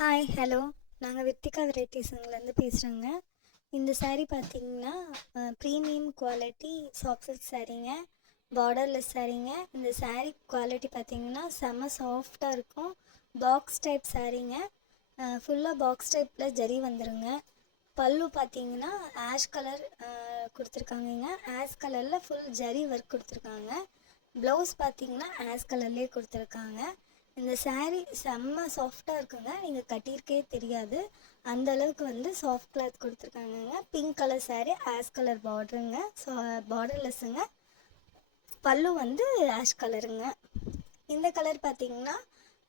Hi hello. நாங்கள் வித்திகா வெரைட்டிஸுங்கலேருந்து பேசுகிறோங்க. இந்த saree பார்த்தீங்கன்னா ப்ரீமியம் குவாலிட்டி சாஃப்ட் சில்க் சாரீங்க, பார்டர்லெஸ் சாரீங்க. இந்த saree குவாலிட்டி பார்த்தீங்கன்னா செம்ம சாஃப்டாக இருக்கும். பாக்ஸ் டைப் சாரீங்க. ஃபுல்லாக பாக்ஸ் டைப்பில் ஜரி வந்துருங்க. பல்லு பார்த்தீங்கன்னா ஆஷ் கலர் கொடுத்துருக்காங்கங்க. ஆஷ் கலரில் ஃபுல் ஜரி ஒர்க் கொடுத்துருக்காங்க. ப்ளவுஸ் பார்த்தீங்கன்னா ஆஷ் கலர்லேயே கொடுத்துருக்காங்க. இந்த saree செம்ம சாஃப்டாக இருக்குங்க. நீங்கள் கட்டியிருக்கே தெரியாது, அந்த அளவுக்கு வந்து சாஃப்ட் கிளாத் கொடுத்துருக்காங்கங்க. Pink colour saree, ash colour பார்டருங்க. ஸோ பார்டர்லெஸ்ஸுங்க. பல்லு வந்து ஆஷ் கலருங்க. இந்த கலர் பார்த்தீங்கன்னா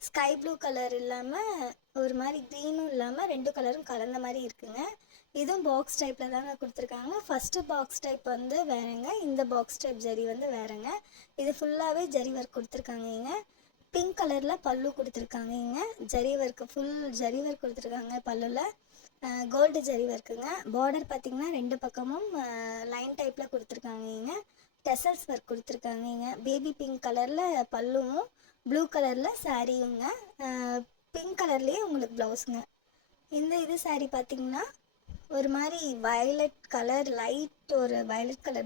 ஸ்கை ப்ளூ கலர் இல்லாமல் ஒரு மாதிரி க்ரீனும் இல்லாமல் ரெண்டு கலரும் கலந்த மாதிரி இருக்குங்க. இதுவும் பாக்ஸ் டைப்பில் தாங்க கொடுத்துருக்காங்க. ஃபஸ்ட்டு பாக்ஸ் டைப் வந்து வேறுங்க, இந்த பாக்ஸ் டைப் ஜரி வந்து வேறுங்க. இது ஃபுல்லாகவே ஜரி ஒர்க் கொடுத்துருக்காங்கங்க. பிங்க் கலரில் பல்லு கொடுத்துருக்காங்கங்க. Zari work full zari work கொடுத்துருக்காங்க. பல்லுவில் கோல்டு ஜரி ஒர்க்குங்க. பார்டர் பார்த்திங்கன்னா ரெண்டு பக்கமும் லைன் டைப்பில் கொடுத்துருக்காங்கங்க. டெசல்ஸ் ஒர்க் கொடுத்துருக்காங்கங்க. பேபி பிங்க் கலரில் பல்லுவும் ப்ளூ கலரில் சாரியுங்க. பிங்க் கலர்லேயே உங்களுக்கு ப்ளவுஸுங்க. இது saree பார்த்திங்கன்னா ஒரு மாதிரி வயலட் கலர், லைட் ஒரு வயலட் கலர்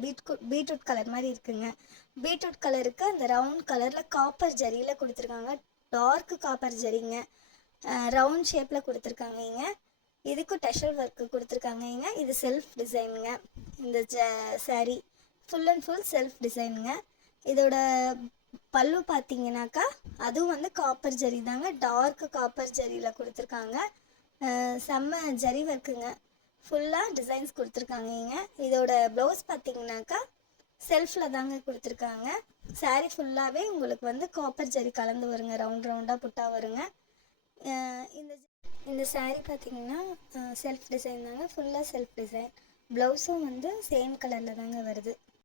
பீட்ரூட் கலர் மாதிரி இருக்குங்க. பீட்ரூட் கலருக்கு அந்த ரவுண்ட் கலரில் காப்பர் ஜரியில் கொடுத்துருக்காங்க. Dark copper ஜரிங்க. ரவுண்ட் ஷேப்பில் கொடுத்துருக்காங்கங்க. இதுக்கும் டெஷல் ஒர்க்கு கொடுத்துருக்காங்கங்க. இது செல்ஃப் டிசைனுங்க. இந்த saree full and full self டிசைனுங்க. இதோட பல்லு பார்த்தீங்கன்னாக்கா அதுவும் வந்து காப்பர் ஜரி தாங்க. டார்க் காப்பர் ஜரியில் கொடுத்துருக்காங்க. செம்ம ஜரி ஒர்க்குங்க. ஃபுல்லாக டிசைன்ஸ் கொடுத்துருக்காங்கங்க. இதோட ப்ளவுஸ் பார்த்தீங்கன்னாக்கா செல்ஃபில் தாங்க கொடுத்துருக்காங்க. saree ஃபுல்லாகவே உங்களுக்கு வந்து காப்பர் ஜரி கலந்து வருங்க. ரவுண்ட் ரவுண்டாக புட்டா வருங்க. இந்த இந்த saree பார்த்தீங்கன்னா செல்ஃப் டிசைன் தாங்க. ஃபுல்லாக செல்ஃப் டிசைன். ப்ளவுஸும் வந்து சேம் கலரில் தாங்க வருது.